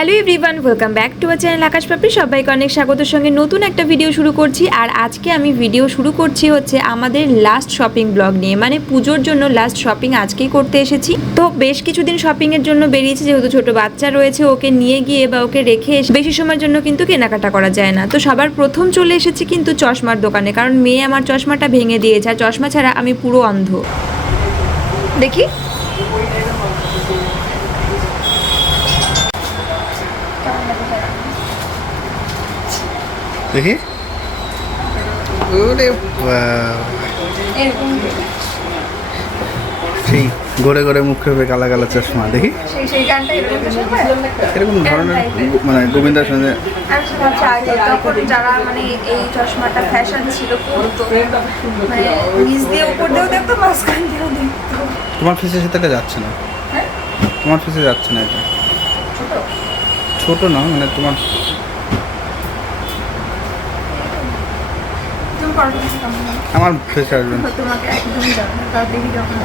Hello everyone, welcome back to our channel Akash Papri. সবাইকে অনেক স্বাগতের সঙ্গে নতুন একটা ভিডিও শুরু করছি। আর আজকে আমি ভিডিও শুরু করছি হচ্ছে আমাদের লাস্ট শপিং ব্লগ নিয়ে। মানে পুজোর জন্য লাস্ট শপিং আজকেই করতে এসেছি। তো বেশ কিছুদিন শপিং এর জন্য বেরিয়েছি, যেহেতু ছোট বাচ্চা রয়েছে, ওকে নিয়ে গিয়ে বা ওকে রেখে বেশি সময়ের জন্য কিন্তু কেনাকাটা করা যায় না। তো সবার প্রথম চলে এসেছি কিন্তু চশমার দোকানে, কারণ মেয়ে আমার চশমাটা ভেঙে দিয়েছে, আর চশমা ছাড়া আমি পুরো অন্ধ। দেখি। দেখি। ওরে। সেই গড়ে গড়ে মুখ হবে কালা কালা চশমা দেখি। সেই সেই এরকম ধরনের মানে গোবিন্দার সঙ্গে যারা মানে এই চশমাটা ফ্যাশন ছিল মানে নিচ দিয়ে উপর দিয়েও দেখতো মাঝখান দিয়েও দেখতো। তোমার সাথে যাচ্ছে না। হ্যাঁ? তোমার ফেসে যাচ্ছে না এটা। ছোট না মানে তোমার তুমি করো কিছু কেমন হয়? আমার ফেসে আসবে না। তোমাকে একদমই যাবে না তাও দেখি যখন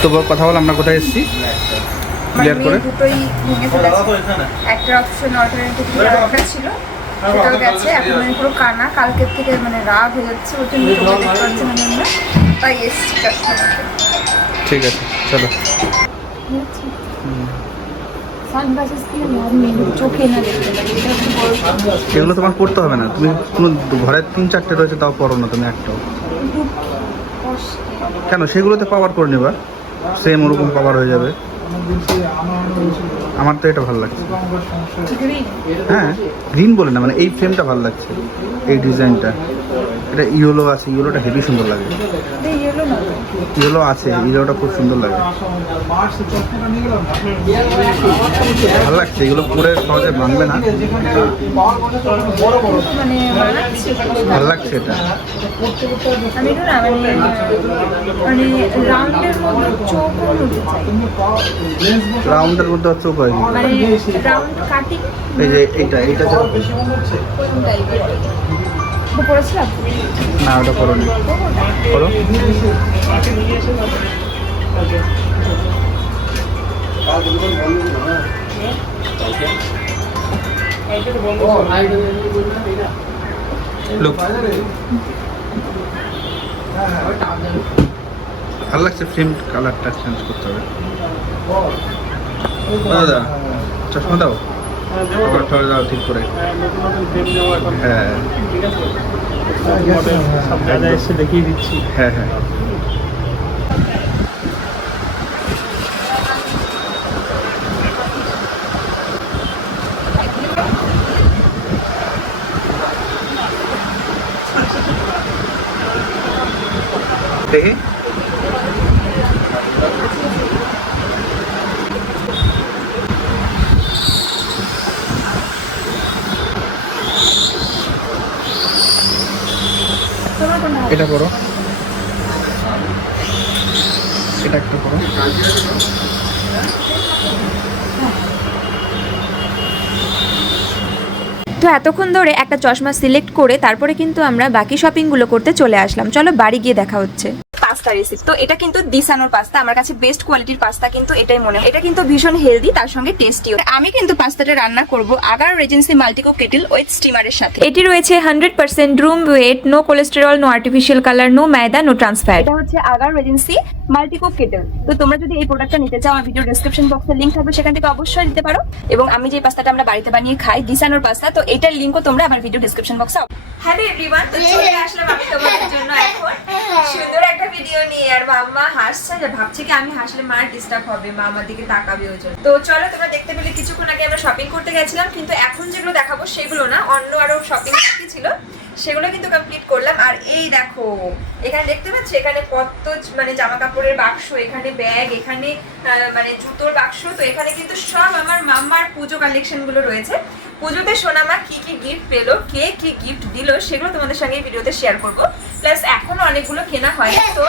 ছোট কথা বল আমরা কোথায় এসেছি? ক্লিয়ার করে। দুটোই ভেঙে ফেলেছে। একটা অপশন অল্টারনেটিভ একটা ছিল। সেটাও গেছে। এখন আমি পুরো কানা। কালকের থেকে মানে রাগ হয়ে যাচ্ছে। ওর জন্য চোখে দেখতে পাচ্ছি আমরা। তাই এসছি। ঠিক আছে চলো। সানগ্লাসেস দিয়ে লাভ নেই চোখে না দেখতে পারি এটা হচ্ছে বড় সমস্যা। এগুলো তোমার পড়তে হবে না। তুমি কোনো ঘরে তিন চারটে রয়েছে তাও পড়ো না তুমি একটাও। কষ্ট। কেন? সেগুলোতে পাওয়ার করে নেবা। সেম ওরকম পাওয়ার হয়ে যাবে। আমার তো এটা ভালো লাগছে। হ্যাঁ গ্রিন বলে না মানে এই ফ্রেমটা ভালো লাগছে, এই ডিজাইনটা এটা ইয়েলো আছে ইয়েলোটা হেভি সুন্দর লাগে। ইয়েলো আছে ইয়েলোটা খুব সুন্দর লাগে। ভালো লাগছে, এগুলো পরে সহজে ভাঙবে না। ভালো লাগছে এটা। মানে রাউন্ডের মধ্যে চাই রাউন্ডের মধ্যে হচ্ছে উপায়? মানে রাউন্ড কাটিং এই যে এইটা এইটা না ওটা করো নি। করো Look. ভালো লাগছে ফ্রেম কালারটা চেঞ্জ করতে হবে। দাদা চশমা দাও। দাও ঠিক করে। হ্যাঁ। এসে দেখিয়ে দিচ্ছি। হ্যাঁ হ্যাঁ দেখি তোমার কোনটা এটা করো। এটা একটা করো। তো এতক্ষণ ধরে একটা চশমা সিলেক্ট করে তারপরে কিন্তু আমরা বাকি শপিংগুলো করতে চলে আসলাম। চলো বাড়ি গিয়ে দেখা হচ্ছে। পাস্তা রেসিপি তো এটা কিন্তু দিসানোর পাস্তা আমার কাছে বেস্ট কোয়ালিটির পাস্তা কিন্তু এটাই মনে হয়। এটা কিন্তু ভীষণ হেলদি তার সঙ্গে টেস্টিও আমি কিন্তু পাস্তাটা রান্না করব Agaro regency multicook kettle with স্টিমারের সাথে। এটি রয়েছে hundred percent whole wheat no cholesterol no artificial colour no maida no trans fat এটা হচ্ছে আগার রেজেন্সি মাল্টিকো কেটেল তো তোমরা যদি এই প্রোডাক্টটা নিতে চাও আমার ভিডিও ডেসক্রিপশন বক্সে লিংক থাকবে সেখান থেকে অবশ্যই দিতে পারো। এবং আমি যে পাস্তাটা আমরা বাড়িতে বানিয়ে খাই দিসানোর পাস্তা তো এটার লিংকও তোমরা আমার ভিডিও ডেসক্রিপশন বক্সে হ্যালো এভরিওয়ান তো চলে আসলাম আমি তোমাদের জন্য এখন সুন্দর একটা ভিডিও নিয়ে, আর মাম্মা হাসছে যে ভাবছে কি আমি হাসলে মার ডিস্টার্ব হবে, মা আমার দিকে তাকাবে ওই জন্য তো চলো, তোমরা দেখতে পেলে কিছুক্ষণ আগে আমরা শপিং করতে গেছিলাম, কিন্তু এখন যেগুলো দেখাবো সেগুলো না, অন্য আরও শপিং বাকি ছিল, সেগুলো কিন্তু কমপ্লিট করলাম। আর এই দেখো, এখানে দেখতে পাচ্ছ, এখানে কত মানে জামা কাপড়ের বাক্স, এখানে ব্যাগ এখানে মানে জুতোর বাক্স, তো এখানে কিন্তু সব আমার মাম্মার পুজো কালেকশনগুলো রয়েছে। পুজোতে সোনামা কি কি গিফট পেল কে কি গিফট দিল সেগুলো তোমাদের সঙ্গে এই ভিডিওতে শেয়ার করব প্লাস এখনও অনেকগুলো কেনা হয় তো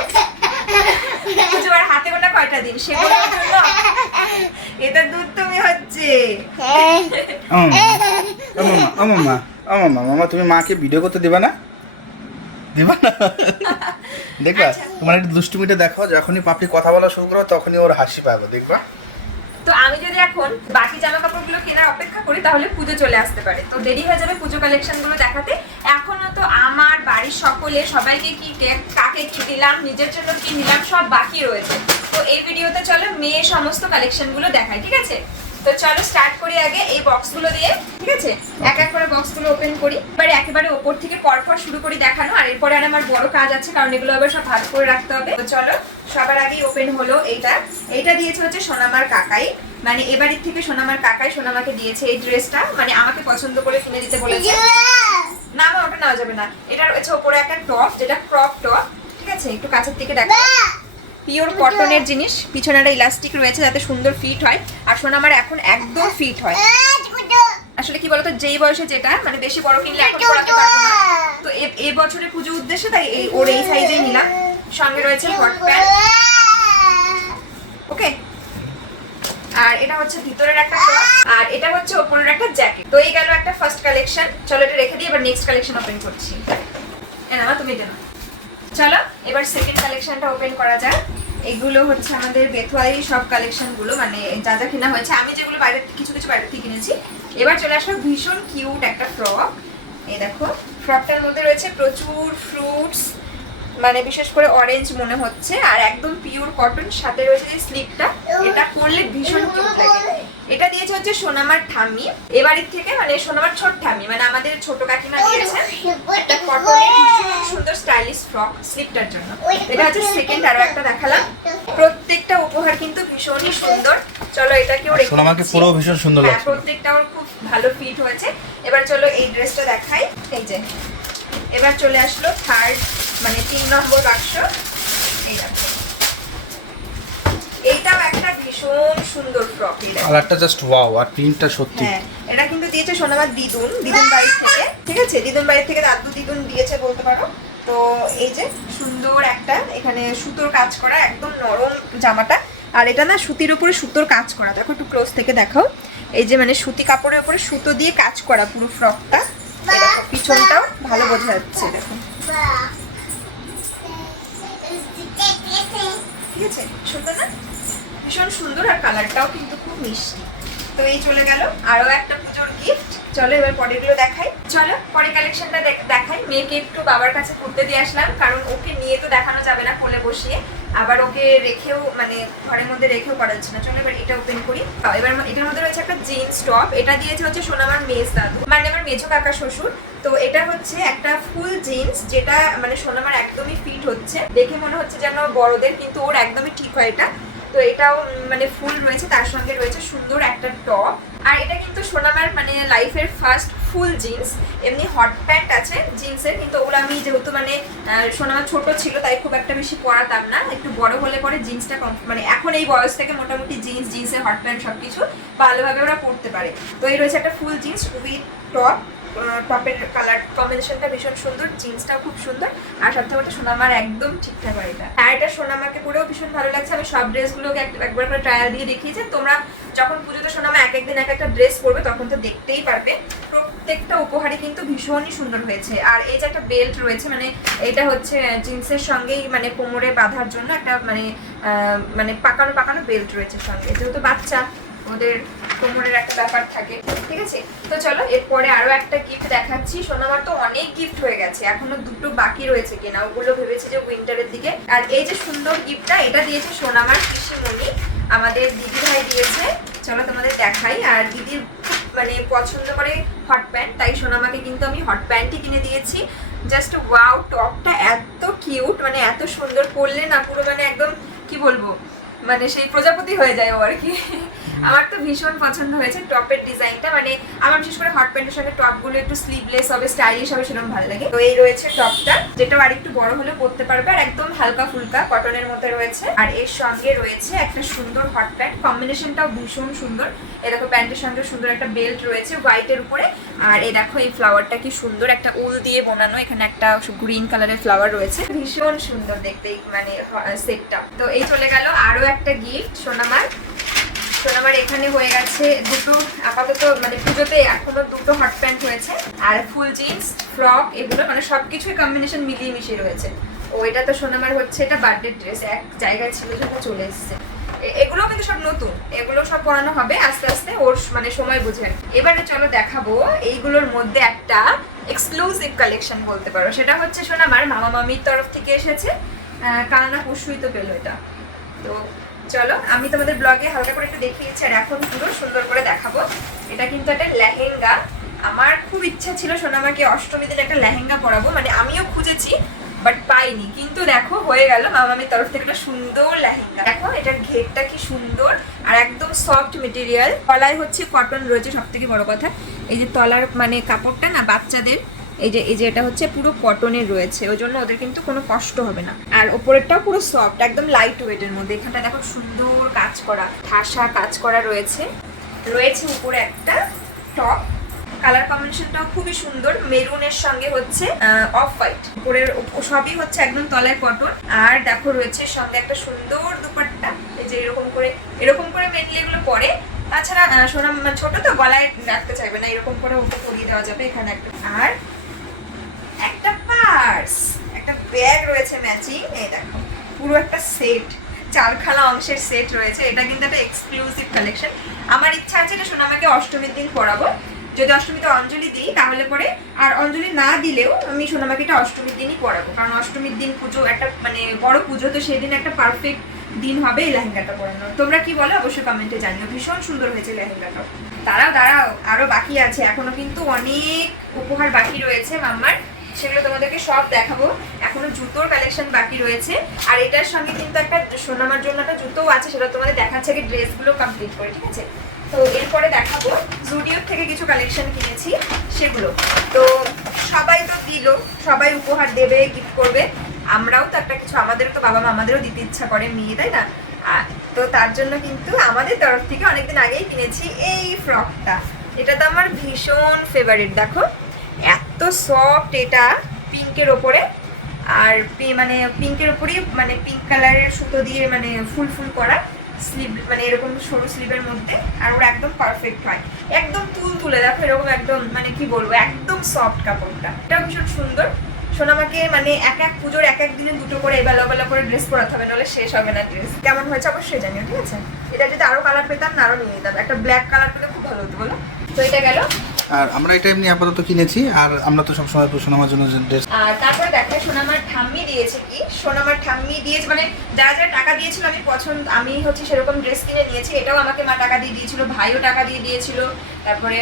পুজো আর হাতে গোনা কয়টা দিন সেগুলোর জন্য এটা দুধ তুমি হচ্ছে মামা তুমি মাকে ভিডিও করতে দিবা না দিবা না দেখবা তোমার একটু দুষ্টুমিটা দেখো যখনই পাপড়ি কথা বলা শুরু করো তখনই ওর হাসি পাবে দেখবা তো আমি যদি এখন বাকি জামা কাপড়গুলো কেনার অপেক্ষা করি, তাহলে পুজো চলে আসতে পারে। তো দেরি হয়ে যাবে পুজো কালেকশনগুলো দেখাতে। এখনও তো আমার বাড়ির সকলে সবাইকে কি কাকে কি দিলাম, নিজের জন্য কি নিলাম, সব বাকি রয়েছে। তো এই ভিডিওতে চলো মেয়ে সমস্ত কালেকশনগুলো দেখায়, ঠিক আছে? তো চলো স্টার্ট করি আগে এই বক্সগুলো দিয়ে, ঠিক আছে? এক এক করে বক্সগুলো ওপেন করি। এবারে একেবারে ওপর থেকে পরপর শুরু করি দেখানো, আর এরপরে আর আমার বড় কাজ আছে, কারণ এগুলো আবার সব ভাগ করে রাখতে হবে। তো চলো, সবার আগেই ওপেন হলো এইটা। এইটা দিয়েছে হচ্ছে সোনামার কাকাই। মানে এবারের থেকে সোনামার কাকাই সোনামাকে দিয়েছে এই ড্রেসটা মানে আমাকে পছন্দ করে কিনে দিতে বলেছে। না মা ওটা নেওয়া যাবে না। এটা রয়েছে ওপরে একটা টপ যেটা ক্রপ টপ ঠিক আছে? একটু কাছের থেকে দেখো পিওর কটনের জিনিস পিছনে একটা ইলাস্টিক রয়েছে যাতে সুন্দর ফিট হয়। আর আমার এখন একদম ফিট হয়। আসলে কি বলতো, যেই বয়সে যেটা মানে বেশি বড় কিনলে এখন পড়াতে পারব না। তো এই বছরে পুজো উদ্দেশ্যে তাই এই, ওর এই সাইজেই নিলাম। সঙ্গে রয়েছে হট প্যান্ট ওকে আর এটা হচ্ছে ভিতরের একটা আর এটা হচ্ছে ওপরের একটা জ্যাকেট তো এই গেল একটা ফার্স্ট কালেকশন চলো এটা রেখে দিই, এবার নেক্সট কালেকশন ওপেন করছি। এনা তুমি এটা। চলো, এবার সেকেন্ড কালেকশনটা ওপেন করা যাক। এগুলো হচ্ছে আমাদের বেথুয়ারি সব কালেকশনগুলো মানে যা যা কেনা হয়েছে। আমি যেগুলো বাইরে, কিছু কিছু বাইরে থেকে কিনেছি। এবার চলে আসলো ভীষণ কিউট একটা ফ্রক এই দেখো ফ্রকটার মধ্যে রয়েছে প্রচুর ফ্রুটস মানে বিশেষ করে অরেঞ্জ মনে হচ্ছে আর একদম পিওর কটন সাথে রয়েছে যে স্লিপটা এটা পরলে ভীষণ কিউট লাগে। এটা দিয়েছে হচ্ছে সোনামার ঠাম্মি। এবাড়ির থেকে মানে সোনামার ছোট ঠাম্মি মানে আমাদের ছোট কাকিমা দিয়েছে একটা কটনের ভীষণ সুন্দর স্টাইলিশ ফ্রক স্লিপটার জন্য। এটা হচ্ছে সেকেন্ড আরও একটা দেখালাম। প্রত্যেকটা উপহার কিন্তু ভীষণই সুন্দর। চলো এটাকেও রেখে সোনামাকে পুরো ভীষণ সুন্দর হ্যাঁ লাগছে। প্রত্যেকটা ওর খুব ভালো ফিট হয়েছে। এবার চলো এই ড্রেসটা দেখাই। এই যে এবার চলে আসলো থার্ড মানে তিন নম্বর বাক্স। এইটাও একটা ভীষণ সুন্দর ফ্রক কালারটা জাস্ট ওয়াও আর প্রিন্টটা সত্যি। হ্যাঁ এটা কিন্তু দিয়েছে সোনামার দিদুন থেকে ঠিক আছে? দিদুন থেকে দাদু দিদুন দিয়েছে বলতে পারো। তো এই যে সুন্দর একটা এখানে সুতোর কাজ করা একদম নরম জামাটা। আর এটা না সুতির উপরে সুতোর কাজ করা। দেখো একটু ক্লোজ থেকে দেখাও। এই যে মানে সুতি কাপড়ের উপরে সুতো দিয়ে কাজ করা পুরো ফ্রকটা পিছনটাও ভালো বোঝা যাচ্ছে দেখো। ঠিক আছে সুন্দর না? ভীষণ সুন্দর আর কালারটাও কিন্তু খুব মিষ্টি। তো এই চলে গেল। আরও একটা পুজোর গিফট চলো এবার পরেরগুলো দেখাই। চলো পরে কালেকশনটা দেখাই। মেয়েকে একটু বাবার কাছে ঘুরতে দিয়ে আসলাম, কারণ ওকে নিয়ে তো দেখানো যাবে না কোলে বসিয়ে। আবার ওকে রেখেও মানে ঘরের মধ্যে রেখেও করাচ্ছে না। চলো এবার এটা ওপেন করি। এবার এটার মধ্যে রয়েছে একটা জিন্স টপ এটা দিয়েছে হচ্ছে সোনামার মেজ দাদু। মানে আমার মেজো কাকা শ্বশুর। তো এটা হচ্ছে একটা ফুল জিন্স যেটা মানে সোনামার একদমই ফিট হচ্ছে। দেখে মনে হচ্ছে যেন বড়দের, কিন্তু ওর একদমই ঠিক হয় এটা। তো এটাও মানে ফুল রয়েছে, তার সঙ্গে রয়েছে সুন্দর একটা টপ। আর এটা কিন্তু সোনামার মানে লাইফের ফার্স্ট ফুল জিন্স, এমনি হট প্যান্ট আছে জিন্সের, কিন্তু ওগুলো আমি যেহেতু মানে সোনামা ছোট ছিল, তাই খুব একটা বেশি পরাতাম না। একটু বড় হলে পরে জিন্সটা কম মানে এখন এই বয়স থেকে মোটামুটি জিন্স জিন্সের হট প্যান্ট সব কিছু ভালোভাবে ওরা পরতে পারে। তো এই রয়েছে একটা ফুল জিন্স উইথ টপ টপের কালার কম্বিনেশনটা ভীষণ সুন্দর, জিন্সটাও খুব সুন্দর। আর সব থেকে সোনামার একদম ঠিকঠাক হয় এটা আর এটা সোনামাকে পরেও ভীষণ ভালো লাগছে। আমি সব ড্রেসগুলোকে একবার করে ট্রায়াল দিয়ে দেখিয়েছি। তোমরা যখন পুজোতে সোনামা এক একদিন এক একটা ড্রেস পরবে, তখন তো দেখতেই পারবে। প্রত্যেকটা উপহারই কিন্তু ভীষণই সুন্দর হয়েছে। আর এই যে একটা বেল্ট রয়েছে মানে এটা হচ্ছে জিন্সের সঙ্গেই মানে কোমরে বাঁধার জন্য একটা মানে মানে পাকানো পাকানো বেল্ট রয়েছে সঙ্গে। যেহেতু বাচ্চা, ওদের কোমরের একটা ব্যাপার থাকে। ঠিক আছে? তো চলো, এরপরে আরও একটা গিফট দেখাচ্ছি। সোনামার তো অনেক গিফট হয়ে গেছে। এখনও দুটো বাকি রয়েছে কিনা, ওগুলো ভেবেছি যে উইন্টারের দিকে। আর এই যে সুন্দর গিফটটা এটা দিয়েছে সোনামার কৃষিমণি আমাদের দিদি ভাই দিয়েছে। চলো তোমাদের দেখাই। আর দিদির মানে পছন্দ করে হট প্যান্ট তাই সোনামাকে কিন্তু আমি হট প্যান্টই কিনে দিয়েছি। জাস্ট ওয়াও টপটা এত কিউট মানে এত সুন্দর, পরলে না পুরো মানে একদম, কি বলব? মানে সেই প্রজাপতি হয়ে যায় ও আর কি। আমার তো ভীষণ পছন্দ হয়েছে টপের ডিজাইনটা মানে আমার বিশেষ করে হট প্যান্টের সঙ্গে টপগুলো একটু স্লিভলেস হবে স্টাইলিশ হবে, সেরকম ভালো লাগে। তো এই রয়েছে টপটা যেটা আর একটু বড় হলে পরতে পারবে, আর একদম হালকা ফুলকা কটনের মধ্যে রয়েছে। আর এর সঙ্গে রয়েছে একটা সুন্দর হট প্যান্ট কম্বিনেশনটাও ভীষণ সুন্দর। এই দেখো প্যান্টের সঙ্গে সুন্দর একটা বেল্ট রয়েছে হোয়াইটের উপরে। আর এই দেখো এই ফ্লাওয়ারটা কি সুন্দর, একটা উল দিয়ে বোনানো, এখানে একটা গ্রিন কালারের ফ্লাওয়ার রয়েছে। ভীষণ সুন্দর দেখতে মানে সেটটা তো এই চলে গেল আরও একটা গিফট সোনামার। সোনামার এখানে হয়ে গেছে দুটো আপাতত মানে পুজোতে এখনও দুটো হট প্যান্ট হয়েছে আর ফুল জিন্স ফ্রক এগুলো মানে সবকিছুই কম্বিনেশন মিলিয়ে মিশিয়ে রয়েছে। ও, এটা তো সোনামার হচ্ছে এটা বার্থডে ড্রেস এক জায়গায় ছিল যেটা চলে এসেছে। এগুলো কিন্তু সব নতুন এগুলো সব পড়ানো হবে, আস্তে আস্তে ওর মানে সময় বুঝে এবারে চলো দেখাবো, এইগুলোর মধ্যে একটা এক্সক্লুসিভ কালেকশন বলতে পারো। সেটা হচ্ছে শোনা আমার মামা মামির তরফ থেকে এসেছে কালনা পরশুই তো পেল এটা। তো চলো, আমি তোমাদের ব্লগে হালকা করে একটু দেখিয়েছি আর এখন পুরো সুন্দর করে দেখাবো। এটা কিন্তু একটা লেহেঙ্গা। আমার খুব ইচ্ছা ছিল সোনামাকে অষ্টমী দিন একটা লেহেঙ্গা পরাবো মানে আমিও খুঁজেছি বাট পাইনি। কিন্তু দেখো, হয়ে গেল মামামির তরফ থেকে একটা সুন্দর লেহেঙ্গা। দেখো, এটার ঘেরটা কি সুন্দর আর একদম সফট মেটেরিয়াল তলায় হচ্ছে কটন রয়েছে সব থেকে বড় কথা। এই যে তলার মানে কাপড়টা না, বাচ্চাদের এই যে এই যে এটা হচ্ছে পুরো কটনের রয়েছে, ওই জন্য ওদের কিন্তু কোনো কষ্ট হবে না। আর ওপরেরটাও পুরো সফট একদম লাইট ওয়েটের মধ্যে। এখানটা দেখো সুন্দর কাজ করা, ঠাসা কাজ করা রয়েছে। রয়েছে উপরে একটা টপ কালার কম্বিনেশনটাও খুবই সুন্দর মেরুনের সঙ্গে হচ্ছে অফ হোয়াইট উপরের সবই হচ্ছে একদম তলায় কটন আর দেখো রয়েছে সঙ্গে একটা সুন্দর দুপাট্টা। এই যে এরকম করে এরকম করে মেনলি এগুলো পরে। তাছাড়া সোনা মানে ছোট তো, গলায় রাখতে চাইবে না। এরকম করে ওকে পরিয়ে দেওয়া যাবে এখানে একটা। আর পার্স একটা ব্যাগ রয়েছে ম্যাচিং এই দেখো, পুরো একটা সেট চারখানা অংশের সেট রয়েছে। এটা কিন্তু একটা এক্সক্লুসিভ কালেকশন আমার ইচ্ছা আছে এটা অষ্টমীর দিন পরাবো। যদি অষ্টমীতে অঞ্জলি দিই, তাহলে পরে। আর অঞ্জলি না দিলেও আমি সোনামাকে এটা অষ্টমীর দিনই পরাবো। কারণ অষ্টমীর দিন পুজো, একটা মানে বড় পুজো, তো সেই দিন একটা পারফেক্ট দিন হবে এই লেহেঙ্গাটা পরানো তোমরা কি বলো? অবশ্যই কমেন্টে জানিও। ভীষণ সুন্দর হয়েছে লেহেঙ্গাটা। দাঁড়াও দাঁড়াও। আরও বাকি আছে। এখনও কিন্তু অনেক উপহার বাকি রয়েছে মাম্মার। সেগুলো তোমাদেরকে সব দেখাবো। এখনও জুতোর কালেকশন বাকি রয়েছে। আর এটার সঙ্গে কিন্তু একটা সোনামার জন্য একটা জুতোও আছে, সেটা তোমাদের দেখাচ্ছে আগে ড্রেসগুলো কমপ্লিট করে, ঠিক আছে? তো এরপরে দেখাবো, জুডিওর থেকে কিছু কালেকশন কিনেছি, সেগুলো। তো সবাই তো দিল, সবাই উপহার দেবে গিফট করবে। আমরাও তো একটা কিছু, আমাদেরও তো বাবা মা আমাদেরও দিতে ইচ্ছা করে, মেয়ে, তাই না? তো তার জন্য কিন্তু আমাদের তরফ থেকে অনেকদিন আগেই কিনেছি এই ফ্রকটা। এটা তো আমার ভীষণ ফেভারিট দেখো। এত সফট এটা পিঙ্কের ওপরে। আর মানে পিঙ্কের ওপরেই মানে পিঙ্ক কালারের সুতো দিয়ে মানে ফুল ফুল করা স্লিভ মানে এরকম সরু স্লিভের মধ্যে। আর ওরা একদম পারফেক্ট হয়। একদম তুল তুলে দেখো, এরকম একদম মানে কি বলব, একদম সফট কাপড়টা। এটাও ভীষণ সুন্দর। সোনামাকে মানে এক এক পুজোর এক এক দিনে দুটো করে এবেলা বেলা করে ড্রেস পরাতে হবে নাহলে শেষ হবে না ড্রেস কেমন হয়েছে অবশ্যই জানিও, ঠিক আছে? এটা যদি আরও কালার পেতাম না আরও নিয়ে নিতাম একটা ব্ল্যাক কালার পেলে খুব ভালো হতো, বলো? তো এটা গেল আর আমরা এটা এমনি আপাতত কিনেছি, আর আমরা তো সবসময় সোনামার জন্য আর তারপরে দেখো, সোনামার ঠাম্মি দিয়েছে কি? সোনামার ঠাম্মি দিয়েছে মানে যারা যারা টাকা দিয়েছিল আমি পছন্দ আমি হচ্ছে সেরকম ড্রেস কিনে নিয়েছি, এটাও আমাকে মা টাকা দিয়ে দিয়েছিল, ভাইও টাকা দিয়ে দিয়েছিল, তারপরে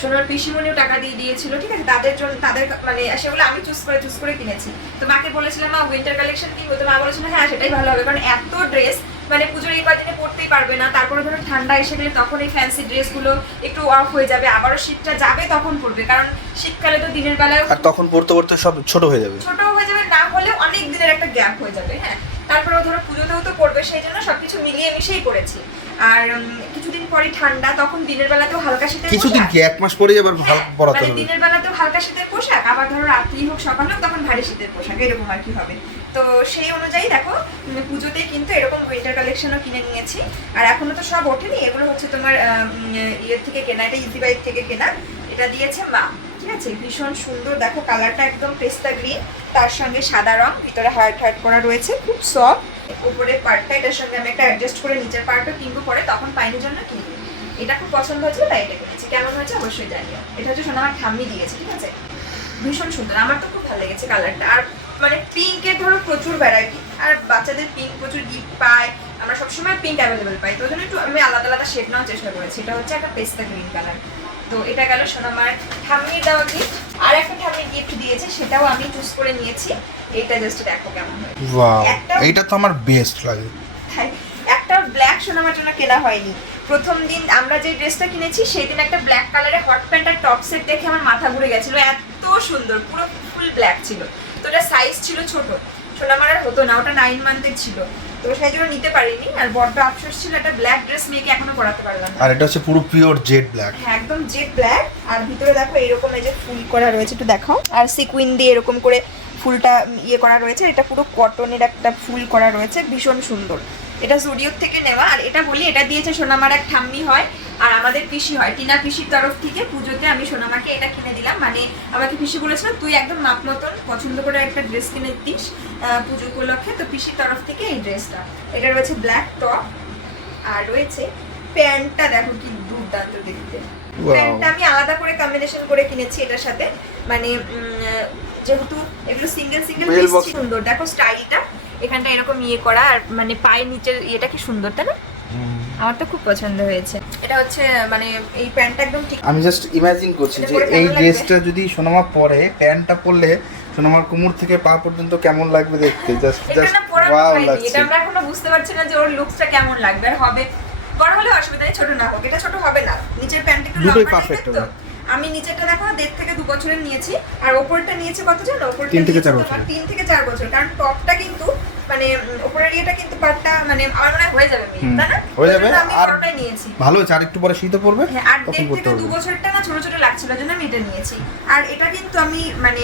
সোনার পিসিমণিও টাকা দিয়ে দিয়েছিল, ঠিক আছে? তাদের জন্য তাদের মানে সেগুলো আমি চুজ করে চুজ করে কিনেছি। তো মাকে বলেছিলাম, মা উইন্টার কালেকশন কিনবো? তো মা বলেছিল হ্যাঁ সেটাই ভালো হবে। কারণ এত ড্রেস মানে পুজোর এই কদিনে পড়তেই পারবে না। তারপরে ধরো ঠান্ডা এসে গেলে তখন এই ফ্যান্সি ড্রেসগুলো একটু অফ হয়ে যাবে। আবারও শীতটা যাবে তখন পড়বে। কারণ শীতকালে তো দিনের বেলায় আর তখন পড়তে পড়তে সব ছোট হয়ে যাবে। ছোট হয়ে যাবে না হলে অনেক দিনের একটা গ্যাপ হয়ে যাবে হ্যাঁ। তারপরে ধরো পুজোতেও তো পড়বে সেই জন্য সবকিছু মিলিয়ে মিশেই করেছি আর কিছুদিন পরে ঠান্ডা তখন দিনের বেলাতেও হালকা শীতের কিছুদিন কি? এক মাস পরেই আবার হ্যাঁ, পড়াতে মানে হবে। দিনের বেলাতেও হালকা শীতের পোশাক আবার ধরো রাত্রি হোক সকাল হোক তখন ভারী শীতের পোশাক এরকম আর কি হবে। তো সেই অনুযায়ী দেখো পুজোতে কিন্তু এরকম উইন্টার কালেকশনও কিনে নিয়েছি। আর এখনও তো সব ওঠেনি এগুলো হচ্ছে তোমার ইয়ের থেকে কেনা এটা ইজি বাইক থেকে কেনা। এটা দিয়েছে মা ঠিক আছে? ভীষণ সুন্দর দেখো কালারটা একদম পেস্তা গ্রিন তার সঙ্গে সাদা রং ভিতরে হার্ট হার্ট করা রয়েছে খুব সফট উপরের পার্টটা এটার সঙ্গে আমি একটা অ্যাডজাস্ট করে নিচের পার্টও কিনবো পরে, তখন পাইনের জন্য কিনবো। এটা খুব পছন্দ হয়েছিল, তাই এটা কিনেছি। কেমন হয়েছে অবশ্যই জানিও। এটা হচ্ছে শোনা আমার ঠাম্মি দিয়েছে, ঠিক আছে? ভীষণ সুন্দর। আমার তো খুব ভালো লেগেছে কালারটা আর মানে পিঙ্কের ধরো প্রচুর ভ্যারাইটি আর বাচ্চাদের পিঙ্ক প্রচুর গিফট পায়। আমরা সবসময় পিঙ্ক অ্যাভেলেবেল পাই তো জন্য একটু আমি আলাদা আলাদা শেড নেওয়ার চেষ্টা করেছি। এটা হচ্ছে একটা পেস্তা গ্রিন কালার তো এটা গেল সোনামার ঠাম্মির দেওয়া গিফট আর একটা ঠাম্মির গিফট দিয়েছে সেটাও আমি চুজ করে নিয়েছি। এটা জাস্ট দেখো কেমন হয়। একটা- তো আমার বেস্ট লাগে। একটা ব্ল্যাক সোনামার জন্য কেনা হয়নি। প্রথম দিন আমরা যে ড্রেসটা কিনেছি সেই দিন একটা ব্ল্যাক কালারের হট প্যান্ট আর টপ সেট দেখে আমার মাথা ঘুরে গেছিল। এত সুন্দর পুরো ফুল ব্ল্যাক ছিল। তো ওটা সাইজ ছিল ছোট। সোনামার আর হতো না ওটা নাইন মান্থের ছিল। তো সেই জন্য নিতে পারিনি। আর বড্ড আফসোস ছিল একটা ব্ল্যাক ড্রেস মেয়েকে এখনও পরাতে পারলাম না। আর এটা হচ্ছে পুরো পিওর জেড ব্ল্যাক হ্যাঁ একদম জেড ব্ল্যাক আর ভিতরে দেখো এরকম এই যে ফুল করা রয়েছে একটু দেখাও। আর সিকুইন দিয়ে এরকম করে ফুলটা ইয়ে করা রয়েছে। এটা পুরো কটনের একটা ফুল করা রয়েছে ভীষণ সুন্দর। এটা জুডিওর থেকে নেওয়া আর এটা বলি এটা দিয়েছে সোনামার এক ঠাম্মি হয় আর আমাদের পিসি হয় টিনা পিসির তরফ থেকে পুজোতে আমি সোনামাকে এটা কিনে দিলাম। মানে আমাকে পিসি বলেছিল তুই একদম মাপ মতন পছন্দ করে একটা ড্রেস কিনে দিস পুজো উপলক্ষে। তো পিসির তরফ থেকে এই ড্রেসটা এটা রয়েছে ব্ল্যাক টপ আর রয়েছে প্যান্টটা দেখো কি দুর্দান্ত দেখতে। প্যান্টটা আমি আলাদা করে কম্বিনেশন করে কিনেছি এটার সাথে। মানে যেহেতু এগুলো সিঙ্গেল সিঙ্গেল সুন্দর। দেখো স্টাইলটা এখানটা এরকম ইয়ে করা আর মানে পায়ের নিচের ইয়েটা কি সুন্দর তাই না? আমার তো খুব পছন্দ হয়েছে। এটা হচ্ছে মানে এই প্যান্টটা একদম ঠিক আমি জাস্ট ইমাজিন করছি যে এই ড্রেসটা যদি সোনামা পরে প্যান্টটা পরলে সোনামার কোমর থেকে পা পর্যন্ত কেমন লাগবে দেখতে? জাস্ট জাস্ট ওয়াও লাগছে। এটা আমরা এখনও বুঝতে পারছি না যে ওর লুকসটা কেমন লাগবে। আর হবে বড় হলে অসুবিধা নেই ছোট না হোক। এটা ছোট হবে না। নিচের প্যান্টটা একটু লম্বা তো। হবে। আমি নিচেরটা দেখো দেড় থেকে দু বছরের নিয়েছি। আর ওপরটা নিয়েছে কত জানো? ওপরটা তিন থেকে চার বছরের। তিন থেকে চার বছর। কারণ টপটা কিন্তু মানে উম, ওপরের ইয়েটা কিন্তু পাটটা মানে আমার মনে হয় যাবে তাই না? হয়ে যাবে, আমি বড়টাই নিয়েছি। ভালো আছে আর একটু পরে শীতও পড়বে? হ্যাঁ আর দেড় থেকে দু বছরটা না ছোট ছোট লাগছিল জন্য আমি এটা নিয়েছি। আর এটা কিন্তু আমি মানে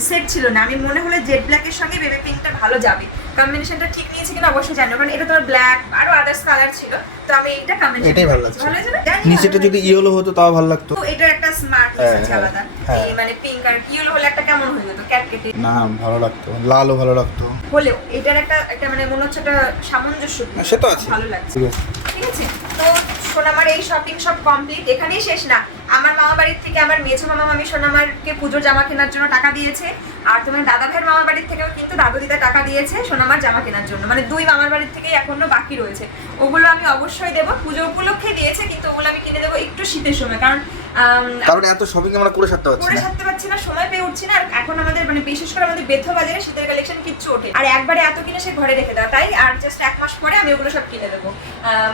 সেট ছিল না আমি মনে হলে জেড ব্ল্যাকের সঙ্গে বেবি পিঙ্কটা ভালো যাবে। কম্বিনেশনটা ঠিক নিয়েছে কিনা অবশ্যই জানি না, কারণ এটা তোমার ব্ল্যাক আরও আদার্স কালার ছিল তো আমি এটা কম্বিনেশন এটাই ভালো লাগছে। ভালো লাগছে? নিচেটা যদি ইয়েলো হতো তাও ভালো লাগতো। তো এটা একটা স্মার্ট লুক আছে হ্যাঁ, আলাদা। হ্যাঁ। এই মানে পিঙ্ক আর ইয়েলো হলে একটা কেমন হয়ে যেত? ক্যাটকেটে না ভালো লাগতো। লালও ভালো লাগতো। হলেও এটার একটা একটা মানে মনে হচ্ছে একটা সামঞ্জস্য সেটা আছে। ভালো লাগছে। ঠিক আছে? তো সোনামার এই শপিং সব কমপ্লিট এখানেই শেষ না। আমার মামা বাড়ির থেকে আমার মেঝো মামা মামি সোনামারকে পুজোর জামা কেনার জন্য টাকা দিয়েছে, আর তোমার দাদা ভাইয়ের মামা বাড়ির থেকেও কিন্তু দাদু দিদা টাকা দিয়েছে সোনামার জামা কেনার জন্য। মানে দুই মামার বাড়ির থেকেই এখনও বাকি রয়েছে। ওগুলো আমি অবশ্যই দেবো। পুজো উপলক্ষে দিয়েছে কিন্তু ওগুলো আমি কিনে দেবো একটু শীতের সময়। কারণ কারণ এত শপিং আমরা করে সারতে পারছি করে সারতে পারছি না সময় পেয়ে উঠছি না আর এখন আমাদের মানে বিশেষ করে আমাদের বেথ বাজারে শীতের কালেকশন কিচ্ছু ওঠে আর একবারে এত কিনে সে ঘরে রেখে দেওয়া তাই আর জাস্ট এক মাস পরে আমি ওগুলো সব কিনে দেবো।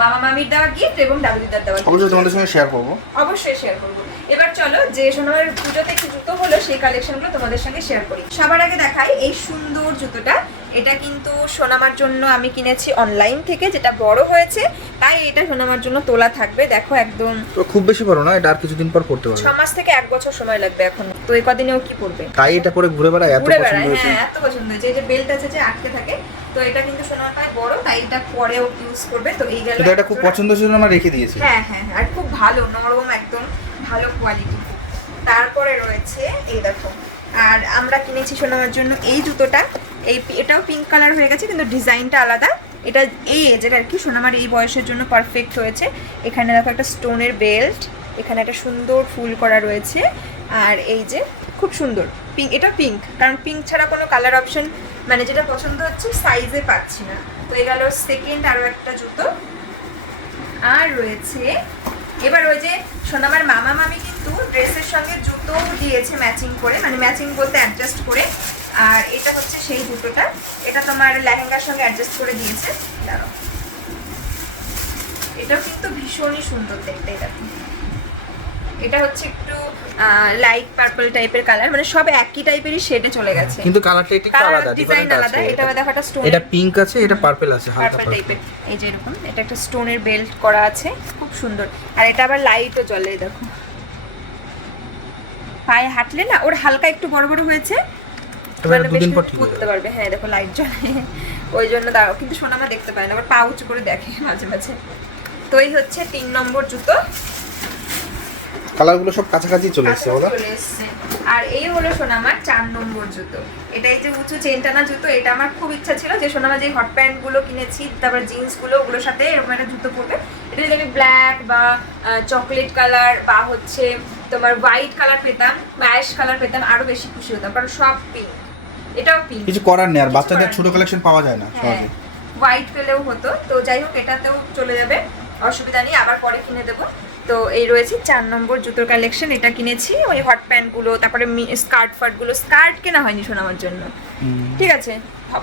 মামা মামির দেওয়া গিফট এবং দাদু দিদার দেওয়া অবশ্যই তোমাদের সঙ্গে শেয়ার করব। অবশ্যই শেয়ার করব। এবার চলো যে সোনামার পুজোতে কি জুতো হলো সেই কালেকশনগুলো তোমাদের সঙ্গে শেয়ার করি। সবার আগে দেখাই এই সুন্দর জুতোটা। এটা কিন্তু সোনামার জন্য আমি কিনেছি অনলাইন থেকে যেটা বড় হয়েছে। তাই এটা সোনামার জন্য তোলা থাকবে। দেখো একদম তো খুব বেশি বড় না এটা আর কিছুদিন পর পড়তে পারবে। মাস থেকে এক বছর সময় লাগবে এখন। তো এই কদিনে ও কি পড়বে? তাই এটা পরে ঘুরে বেড়ায় এত পছন্দ হয়েছে। হ্যাঁ এত পছন্দ হয়েছে। এই যে বেল্ট আছে যে আটকে থাকে তো এটা কিন্তু সোনার পায়ে বড় তাই এটা পরেও ইউজ করবে। তো এই গেল এটা খুব পছন্দ ছিল আমার রেখে দিয়েছে। হ্যাঁ হ্যাঁ হ্যাঁ, আর খুব ভালো নরম একদম ভালো কোয়ালিটি তারপরে রয়েছে এই দেখো আর আমরা কিনেছি সোনামার জন্য এই জুতোটা। এই এটাও পিঙ্ক কালার হয়ে গেছে, কিন্তু ডিজাইনটা আলাদা। এটা এই এজের আর কি, সোনামার এই বয়সের জন্য পারফেক্ট হয়েছে। এখানে দেখো একটা স্টোনের বেল্ট এখানে একটা সুন্দর ফুল করা রয়েছে। আর এই যে খুব সুন্দর পিঙ্ক এটা পিঙ্ক কারণ পিঙ্ক ছাড়া কোনো কালার অপশন মানে যেটা পছন্দ হচ্ছে সাইজে পাচ্ছি না। তো এই গেল সেকেন্ড আরও একটা জুতো। আর রয়েছে, এবার ওই যে সোনামার মামা মামি কিন্তু ড্রেসের সঙ্গে জুতো দিয়েছে ম্যাচিং করে মানে ম্যাচিং বলতে অ্যাডজাস্ট করে। আর এটা হচ্ছে সেই জুতোটা। এটা তোমার লেহেঙ্গার সঙ্গে অ্যাডজাস্ট করে দিয়েছে। এটাও কিন্তু ভীষণই সুন্দর দেখতে এটা। এটা হচ্ছে একটু লাইট পার্পল টাইপের কালার মানে সব একই টাইপেরই শেডে চলে গেছে। কিন্তু কালারটা একটু আলাদা ডিজাইন আলাদা এটা দেখো একটা স্টোন এটা পিঙ্ক আছে এটা পার্পল আছে হালকা পার্পল টাইপের এই যে এরকম এটা একটা স্টোনের বেল্ট করা আছে খুব সুন্দর। আর এটা আবার লাইটও জ্বলে দেখো। পায়ে হাঁটলে না ওর হালকা একটু বড় বড় হয়েছে। হয়ে পারবে। হ্যাঁ দেখো লাইট জ্বলে। ওই জন্য দাঁড়াও কিন্তু সোনামা দেখতে পায় না আবার পা উঁচু করে দেখে মাঝে মাঝে। তো এই হচ্ছে তিন নম্বর জুতো। কালারগুলো সব কাছাকাছি চলে এসেছে বলো চলে এসছে। আর এই হলো সোনামার চার নম্বর জুতো। এটা এই যে উঁচু চেন টানা জুতো এটা আমার খুব ইচ্ছা ছিল যে সোনামা যে হট প্যান্টগুলো কিনেছি তারপর জিন্সগুলো ওগুলোর সাথে এরকম একটা জুতো পরবে। এটা যদি আমি ব্ল্যাক বা চকলেট কালার বা হচ্ছে তোমার হোয়াইট কালার পেতাম ম্যাশ কালার পেতাম আরও বেশি খুশি হতাম কারণ সব পিঙ্ক এটাও পিঙ্ক কিছু করার নেই আর বাচ্চাদের ছোট কালেকশন পাওয়া যায় না হ্যাঁ সহজে হোয়াইট পেলেও হতো তো যাই হোক এটাতেও চলে যাবে অসুবিধা নেই আবার পরে কিনে দেবো। তো এই রয়েছে চার নম্বর জুতোর কালেকশন এটা কিনেছি। ওই হট প্যান্টগুলো তারপরে স্কার্ট ফার্টগুলো স্কার্ট কেনা হয়নি শোনাবার জন্য। ঠিক আছে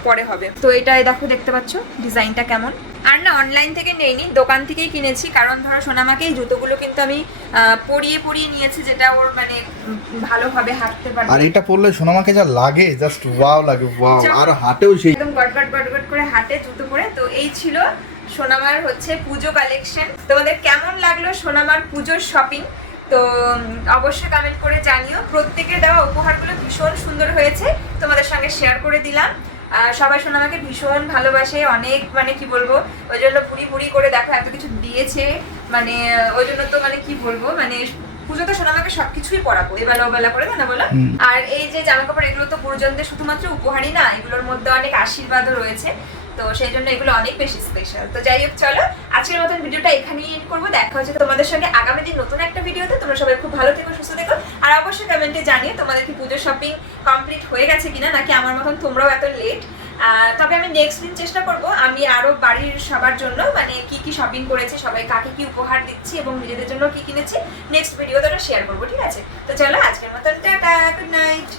পরে হবে। তো এটা দেখো দেখতে পাচ্ছ ডিজাইনটা কেমন। আর না অনলাইন থেকে নেইনি দোকান থেকেই কিনেছি। কারণ ধরো সোনামাকে এই জুতোগুলো কিন্তু আমি পরিয়ে পরিয়ে নিয়েছি যেটা ওর মানে ভালোভাবে হাঁটতে পারবে। আর এটা পরলে সোনামাকে যা লাগে জাস্ট ওয়াও লাগে ওয়াও আর হাটেও সেই একদম গটগট গটগট করে হাঁটে জুতো পরে। তো এই ছিল সোনামার হচ্ছে পুজো কালেকশন তোমাদের কেমন লাগল সোনামার পুজোর শপিং তো অবশ্যই কমেন্ট করে জানিও। প্রত্যেকের দেওয়া উপহারগুলো ভীষণ সুন্দর হয়েছে। তোমাদের সঙ্গে শেয়ার করে দিলাম। সবাই সোনামাকে ভীষণ ভালোবাসে। অনেক মানে কি বলব ওই জন্য ভুড়ি ভুড়ি করে দেখো এত কিছু দিয়েছে। মানে ওই জন্য তো মানে কি বলব মানে পুজো পুজোতে সোনামাকে সবকিছুই পরাবো এবেলা ওবেলা করে না বলো? আর এই যে জামা কাপড় এগুলো তো গুরুজনদের শুধুমাত্র উপহারই না এগুলোর মধ্যে অনেক আশীর্বাদও রয়েছে। তো সেই জন্য এগুলো অনেক বেশি স্পেশাল তো যাই হোক, চলো আজকের মতন ভিডিওটা এখানেই এন্ড করব। দেখা হচ্ছে তোমাদের সঙ্গে আগামী দিন নতুন একটা ভিডিওতে। তোমরা সবাই খুব ভালো থেকো, সুস্থ থেকো। আর অবশ্যই কমেন্টে জানিয়ে তোমাদের কি পুজোর শপিং কমপ্লিট হয়ে গেছে কিনা, নাকি আমার মতন তোমরাও এত লেট তবে আমি নেক্সট দিন চেষ্টা করব আমি আরও বাড়ির সবার জন্য মানে কি কি শপিং করেছি, সবাই কাকে কি উপহার দিচ্ছি এবং নিজেদের জন্য কি কিনেছি নেক্সট ভিডিও ওটা শেয়ার করব, ঠিক আছে? তো চলো আজকের মতন টাটা গুড নাইট